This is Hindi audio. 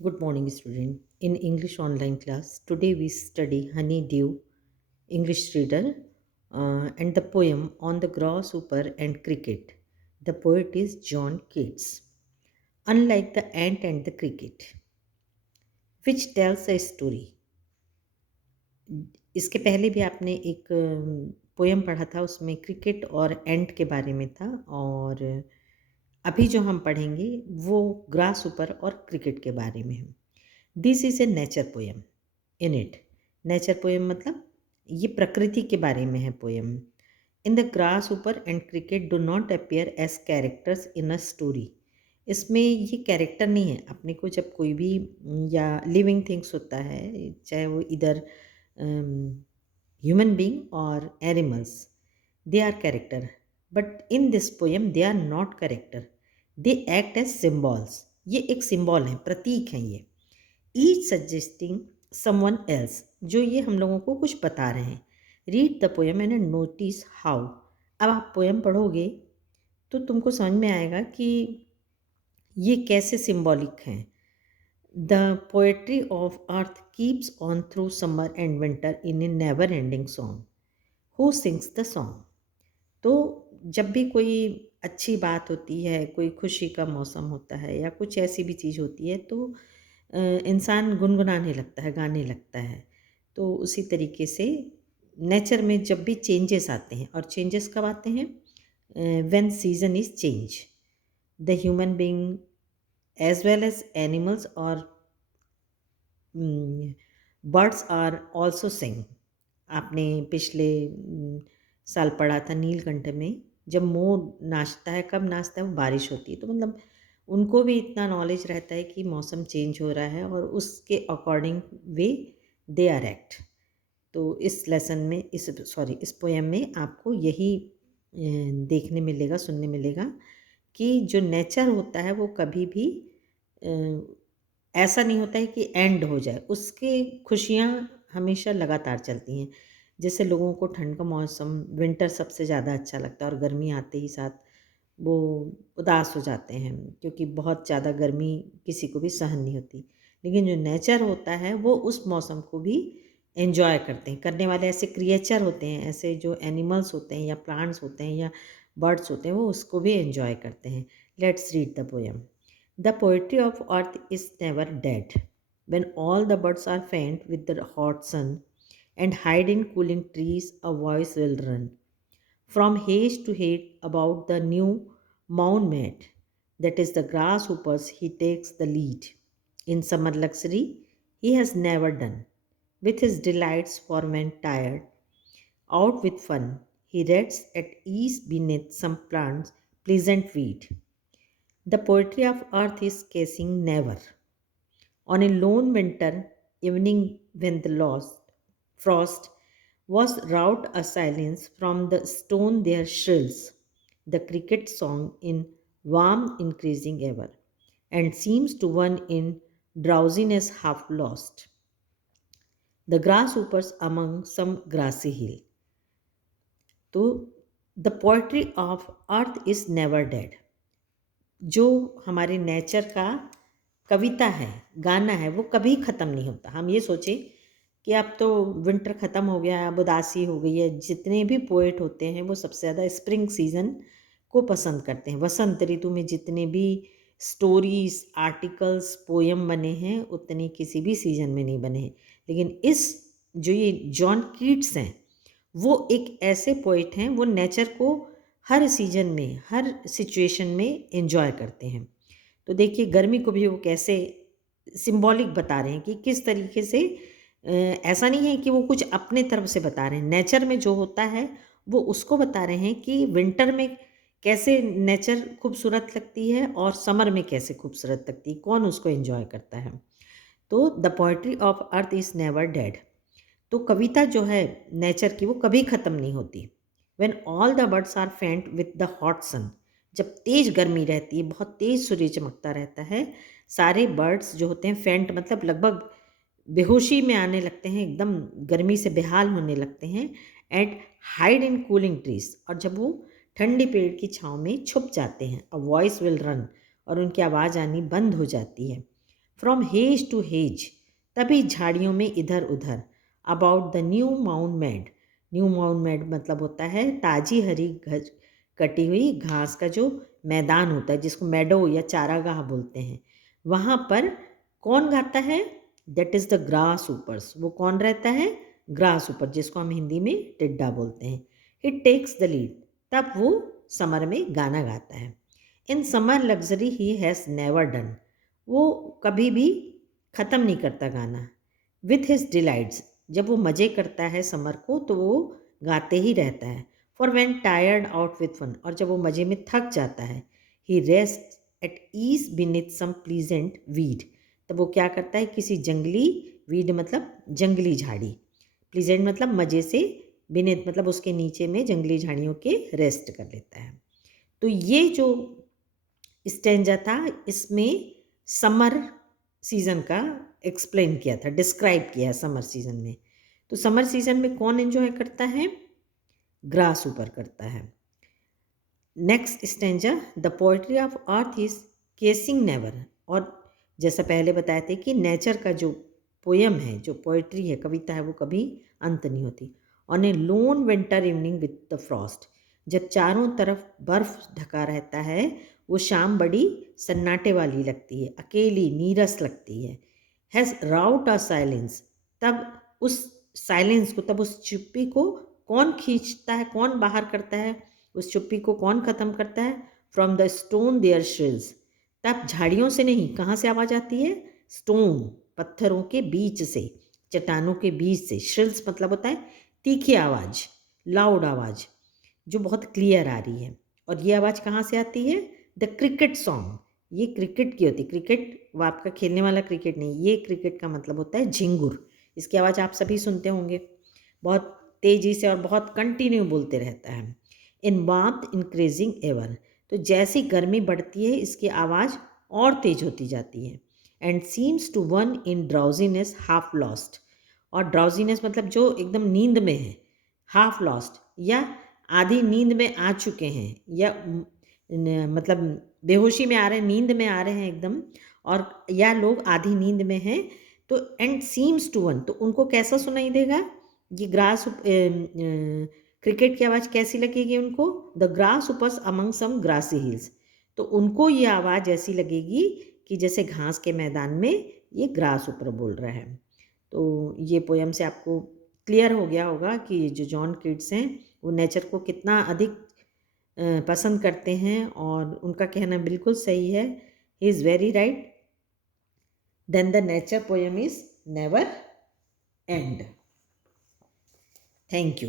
Good morning, student. In English online class, today we study Honeydew, English reader, and the poem on the grasshopper and cricket. The poet is John Keats. Unlike the ant and the cricket, which tells a story. इसके पहले भी आपने एक पोयम पढ़ा था, उसमें क्रिकेट और एंट के बारे में था, और अभी जो हम पढ़ेंगे वो ग्रास ऊपर और क्रिकेट के बारे में है। This is a nature poem in it. Nature poem मतलब ये प्रकृति के बारे में है पोयम। इन द ग्रास ऊपर and cricket do not appear as characters in a story. इसमें ये कैरेक्टर नहीं है। अपने को जब कोई भी या लिविंग थिंग्स होता है, चाहे वो इधर human being or animals, they are character, but in this poem they are not character, they act as symbols. ये एक सिंबल है, प्रतीक हैं ये, each suggesting someone else, जो ये हम लोगों को कुछ बता रहे हैं। Read the poem and notice how. अब आप पोएम पढ़ोगे तो तुमको समझ में आएगा कि ये कैसे सिंबॉलिक हैं। The poetry of earth keeps on through summer and winter in a never ending song. Who sings the song? तो जब भी कोई अच्छी बात होती है, कोई खुशी का मौसम होता है या कुछ ऐसी भी चीज़ होती है, तो इंसान गुनगुनाने लगता है, गाने लगता है। तो उसी तरीके से नेचर में जब भी चेंजेस आते हैं, और चेंजेस कब आते हैं? When season is change, the human being as well as animals और बर्ड्स आर ऑल्सो सिंग। आपने पिछले साल पढ़ा था नीलकंठ में, जब मोर नाचता है, कब नाचता है? वो बारिश होती है। तो मतलब उनको भी इतना नॉलेज रहता है कि मौसम चेंज हो रहा है और उसके according way they are act. तो इस लेसन में इस पोएम में आपको यही देखने मिलेगा, सुनने मिलेगा कि जो नेचर होता है वो कभी भी ऐसा नहीं होता है कि एंड हो जाए, उसकी खुशियाँ हमेशा लगातार चलती हैं। जैसे लोगों को ठंड का मौसम विंटर सबसे ज़्यादा अच्छा लगता है, और गर्मी आते ही साथ वो उदास हो जाते हैं, क्योंकि बहुत ज़्यादा गर्मी किसी को भी सहन नहीं होती। लेकिन जो नेचर होता है वो उस मौसम को भी एन्जॉय करते हैं। करने वाले ऐसे क्रिएचर होते हैं, ऐसे जो एनिमल्स होते हैं या प्लांट्स होते हैं या बर्ड्स होते हैं, वो उसको भी एन्जॉय करते हैं। Let's read the poem. The poetry of earth is never dead. When all the birds are faint with the hot sun and hide in cooling trees, a voice will run from haze to hate about the new mound made. That is the grasshoppers, he takes the lead. In summer luxury, he has never done. With his delights for men tired, out with fun, he rests at ease beneath some plants' pleasant weed. The poetry of earth is casing never. On a lone winter evening when the lost frost was wrought a silence from the stone there shrills the cricket song in warm increasing ever, and seems to one in drowsiness half lost. The grasshoppers among some grassy hill. तो the poetry of earth is never dead. जो हमारे नेचर का कविता है, गाना है, वो कभी ख़त्म नहीं होता। हम ये सोचें कि अब तो विंटर ख़त्म हो गया, अब उदासी हो गई है। जितने भी पोएट होते हैं वो सबसे ज़्यादा स्प्रिंग सीज़न को पसंद करते हैं। वसंत ऋतु में जितने भी स्टोरीज़, आर्टिकल्स, पोयम बने हैं, उतने किसी भी सीज़न में नहीं बने हैं। लेकिन जो ये जॉन कीट्स हैं, वो एक ऐसे पोएट हैं, वो नेचर को हर सीज़न में, हर सिचुएशन में एन्जॉय करते हैं। तो देखिए गर्मी को भी वो कैसे सिंबॉलिक बता रहे हैं कि किस तरीके से ऐसा नहीं है कि वो कुछ अपने तरफ से बता रहे हैं। नेचर में जो होता है वो उसको बता रहे हैं कि विंटर में कैसे नेचर खूबसूरत लगती है और समर में कैसे खूबसूरत लगती है, कौन उसको एन्जॉय करता है। तो the poetry of earth is never dead. तो कविता जो है नेचर की वो कभी ख़त्म नहीं होती। When all the birds are faint with the hot sun, जब तेज़ गर्मी रहती है, बहुत तेज़ सूर्य चमकता रहता है, सारे बर्ड्स जो होते हैं, फेंट मतलब लगभग बेहोशी में आने लगते हैं, एकदम गर्मी से बेहाल होने लगते हैं। Eight hide in cooling trees, और जब वो ठंडी पेड़ की छाँव में छुप जाते हैं, अ वॉइस विल रन, और उनकी आवाज़ आनी बंद हो जाती है फ्रॉम हेज टू हेज, तभी झाड़ियों में इधर उधर, about the new mount made, new mount made मतलब होता है ताजी हरी कटी हुई घास का जो मैदान होता है, जिसको मेडो या चारागाह बोलते हैं, वहाँ पर कौन गाता है? That is the grasshoppers. वो कौन रहता है? ग्रास ऊपर, जिसको हम हिंदी में टिड्डा बोलते हैं। इट टेक्स द लीड, तब वो समर में गाना गाता है। In summer luxury he has never done, वो कभी भी ख़त्म नहीं करता गाना। विथ हिज डिलाइट्स, जब वो मज़े करता है समर को तो वो गाते ही रहता है। For when tired out with fun, और जब वो मज़े में थक जाता है, he rest at ease beneath some pleasant weed, तब वो क्या करता है? किसी जंगली, वीड मतलब जंगली झाड़ी, प्लीजेंट मतलब मज़े से, बीनेथ मतलब उसके नीचे में जंगली झाड़ियों के रेस्ट कर लेता है। तो ये जो स्टेंजा था, इसमें समर सीज़न का एक्सप्लेन किया था, डिस्क्राइब किया है समर सीज़न में। तो समर सीज़न में कौन एंजॉय करता है? ग्रास ऊपर करता है। Next stanza, the poetry of earth is casing never, और जैसा पहले बताए थे कि नेचर का जो पोयम है, जो पोइट्री है, कविता है, वो कभी अंत नहीं होती। On A loan winter evening with the Frost, जब चारों तरफ बर्फ ढका रहता है, वो शाम बड़ी सन्नाटे वाली लगती है, अकेली नीरस लगती है। हैज़ राउट अ साइलेंस, तब उस साइलेंस को, तब उस चुप्पी को कौन खींचता है, कौन बाहर करता है? उस चुप्पी को कौन ख़त्म करता है? फ्रॉम द स्टोन देयर श्रिल्स, तब झाड़ियों से नहीं, कहाँ से आवाज़ आती है? स्टोन, पत्थरों के बीच से, चट्टानों के बीच से। श्रिल्स मतलब होता है तीखी आवाज़, लाउड आवाज़, जो बहुत क्लियर आ रही है। और ये आवाज़ कहाँ से आती है? द क्रिकेट सॉन्ग, ये क्रिकेट की होती है। क्रिकेट वो आपका खेलने वाला क्रिकेट नहीं, ये क्रिकेट का मतलब होता है झिंगुर। इसकी आवाज़ आप सभी सुनते होंगे, बहुत तेज़ी से और बहुत कंटिन्यू बोलते रहता है। इन वार्मथ इंक्रीजिंग एवर, तो जैसी गर्मी बढ़ती है इसकी आवाज़ और तेज होती जाती है। And seems to one in drowsiness half lost, और ड्राउजीनेस मतलब जो एकदम नींद में है, हाफ लॉस्ट या आधी नींद में आ चुके हैं, या मतलब बेहोशी में आ रहे हैं, नींद में आ रहे हैं एकदम, और या लोग आधी नींद में हैं। तो एंड सीम्स टू वन, तो उनको कैसा सुनाई देगा? ये ग्रास क्रिकेट की आवाज़ कैसी लगेगी उनको? The grasshoppers among some grassy hills, तो उनको ये आवाज़ ऐसी लगेगी कि जैसे घास के मैदान में ये ग्रास ऊपर बोल रहा है। तो ये पोयम से आपको क्लियर हो गया होगा कि जो जॉन कीट्स हैं वो नेचर को कितना अधिक पसंद करते हैं, और उनका कहना बिल्कुल सही है। He is very right. Then the nature poem is never end. Thank you.